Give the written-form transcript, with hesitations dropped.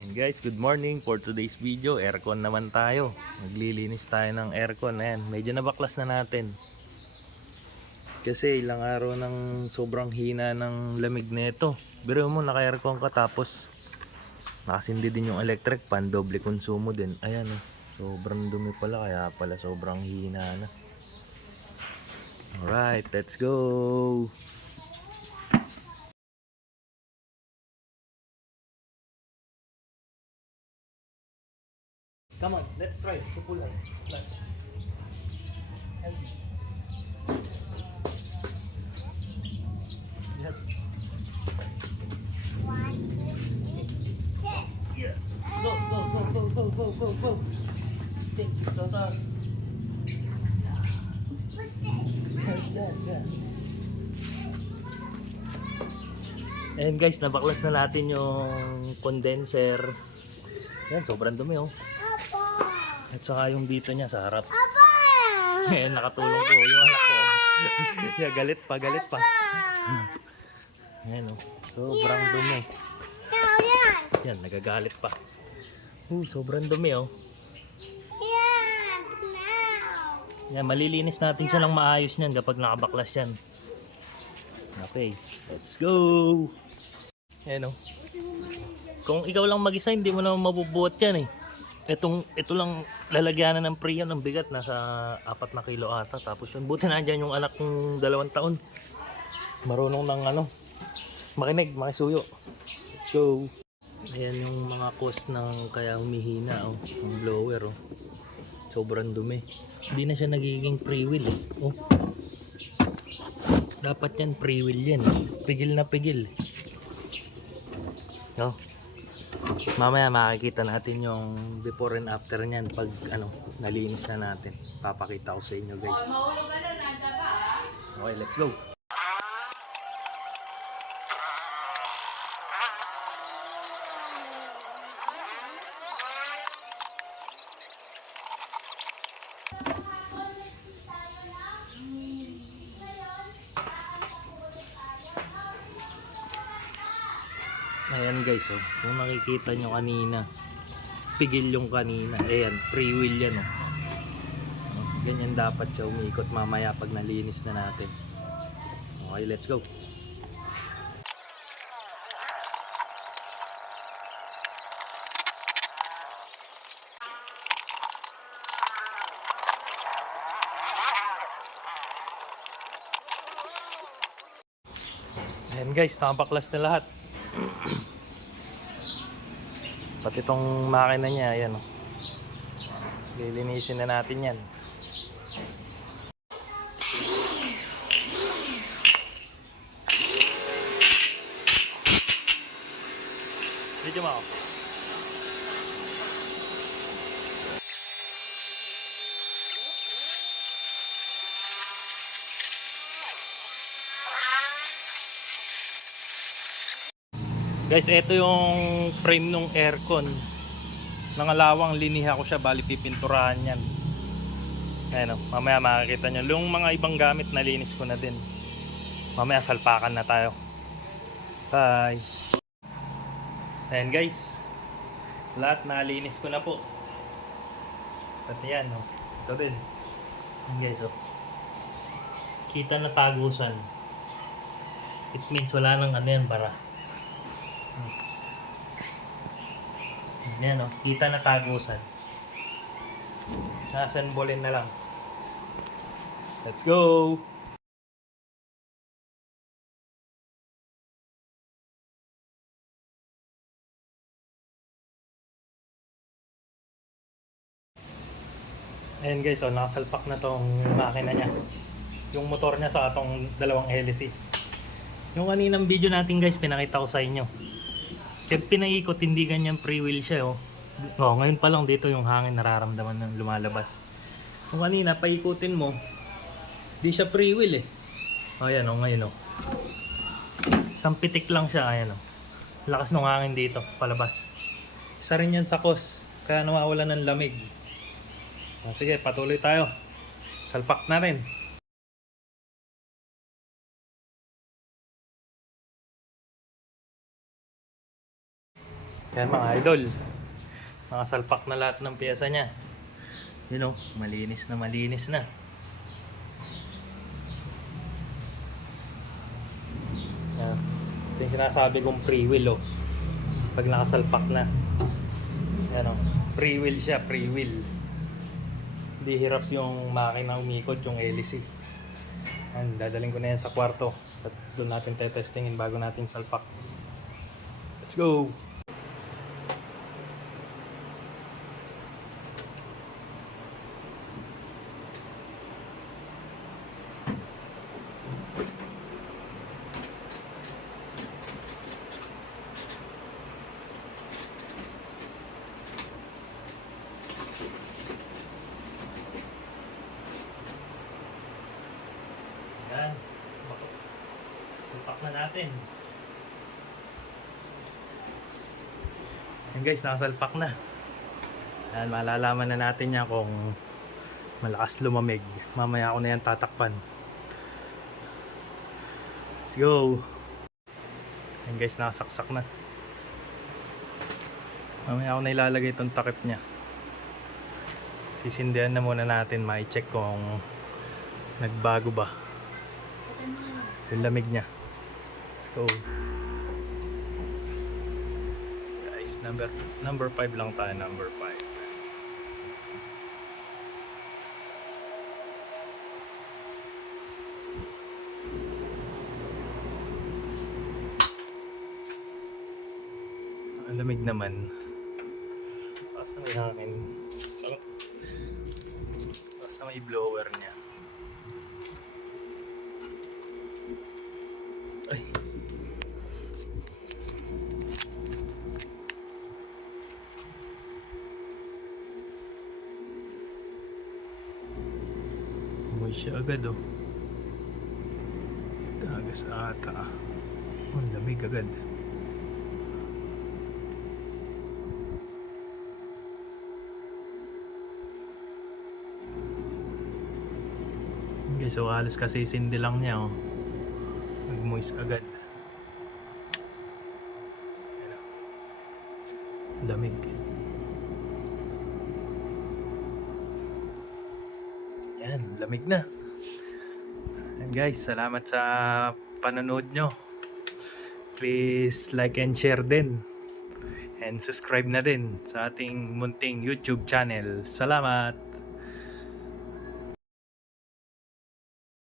And guys, good morning. For today's video, aircon naman tayo. Maglilinis tayo ng aircon. Ayan, medyo nabaklas na natin. Kasi ilang araw ng sobrang hina ng lamig nito. Pero mo, naka-aircon ka tapos nakasindi din yung electric fan, doble konsumo din. Ayan oh, sobrang dumi pala, kaya pala sobrang hina na. Alright, let's go! Come on, let's try. Supulan. Plus. Help me. Help. Yeah. Go, go, go, go, go, go, go, go. Thank you, Total. Ayan guys, nabaklas na natin yung condenser. Yan, sobrang dumi oh. At saka yung dito niya sa harap. Ayan, nakatulong po yung anak ko. Yeah, galit pa, galit pa. Ayan oh, sobrang dumi. Yan, nagagalit pa. Sobrang dumi oh. Yan, malilinis natin siya ng maayos niyan kapag nakabaklas yan. Okay, let's go! Ayan o. Kung ikaw lang mag-isa, hindi mo naman mabubuhat yan eh. Ito lang lalagyanan ng Prion ng bigat. Nasa 4 na kilo ata. Tapos yun, buti nandyan yung anak kong 2 taon. Marunong ng makinig, makisuyo. Let's go! Ayan yung mga cause ng kaya humihina oh. Ang blower oh. Sobrang dumi. Hindi na siya nagiging pre-wheel eh. Oh. Dapat yan pre-wheel yan. Pigil na pigil. No? Mamaya makikita natin yung before and after niyan pag nalinis na natin. Papakita ko sa inyo guys. Okay, let's go. Ayan guys oh, kung nakikita nyo kanina, pigil yung kanina. Ayan, free wheel yan oh. Ganyan dapat siya umikot mamaya pag nalinis na natin. Okay, let's go. Ayan guys, nakabaklas na lahat. Pati itong makina niya, ayan o. Lilinisin na natin yan. Video mo ako. Guys, ito yung frame ng aircon. Nangalawang liniha ko siya, bali pipinturahan yan. Ayan o, mamaya makikita nyo. Yung mga ibang gamit nalinis ko na din. Mamaya salpakan na tayo. Bye! Ayan guys, lahat nalinis ko na po. Pati yan o, ito din. Ayan guys o, kita na tagusan. It means wala nang yan, bara. Yan o, kita na tagusan. Nasanbolin na lang. Let's go! Ayan guys, nakasalpak na tong makina niya. Yung motor niya sa atong dalawang hélice. Yung kaninang video natin guys, pinakita ko sa inyo. Kaya pinaikot, hindi ganyan pre-wheel siya oh. Ngayon pa lang dito yung hangin nararamdaman ng lumalabas. Kung kanina paikutin mo, di siya pre-wheel eh. Ayan oh, ngayon oh. Isang pitik lang siya, ayan oh. Lakas ng hangin dito, palabas. Isa rin yan sa cause, kaya nawawala ng lamig. Sige, patuloy tayo. Salpak na rin. Yan mga idol. Nakasalpak na lahat ng piyesa niya. You know, malinis na malinis na. Yan. Ito yung sinasabi kong pre-wheel oh. Pag nakasalpak na. Yan oh. Pre-wheel siya, pre-wheel. Hindi hirap yung makina umikot, yung hélice. Yan, dadaling ko na yan sa kwarto. At doon natin testingin bago natin salpak. Let's go! Yan. Salpak na natin. Yan guys, nakasalpak na. Yan, malalaman na natin yan kung malakas lumamig. Mamaya ako na yan tatakpan. Let's go! Yan guys, nakasaksak na. Mamaya ako na ilalagay itong takip niya. Sisindihan na muna natin, ma-check kung nagbago ba yung lamig niya. So guys, number 5 lang tayo, number 5. Ang lamig naman. Basta may hangin. Basta may blower niya. Ay. Umuwi siya agad oh. Tagas ata. Ang lamig agad. Okay, so halos kasi sindi lang niya oh. Nag-moist agad. Lamig. Yan, lamig na. And guys, salamat sa panonood nyo. Please like and share din. And subscribe na din sa ating munting YouTube channel. Salamat!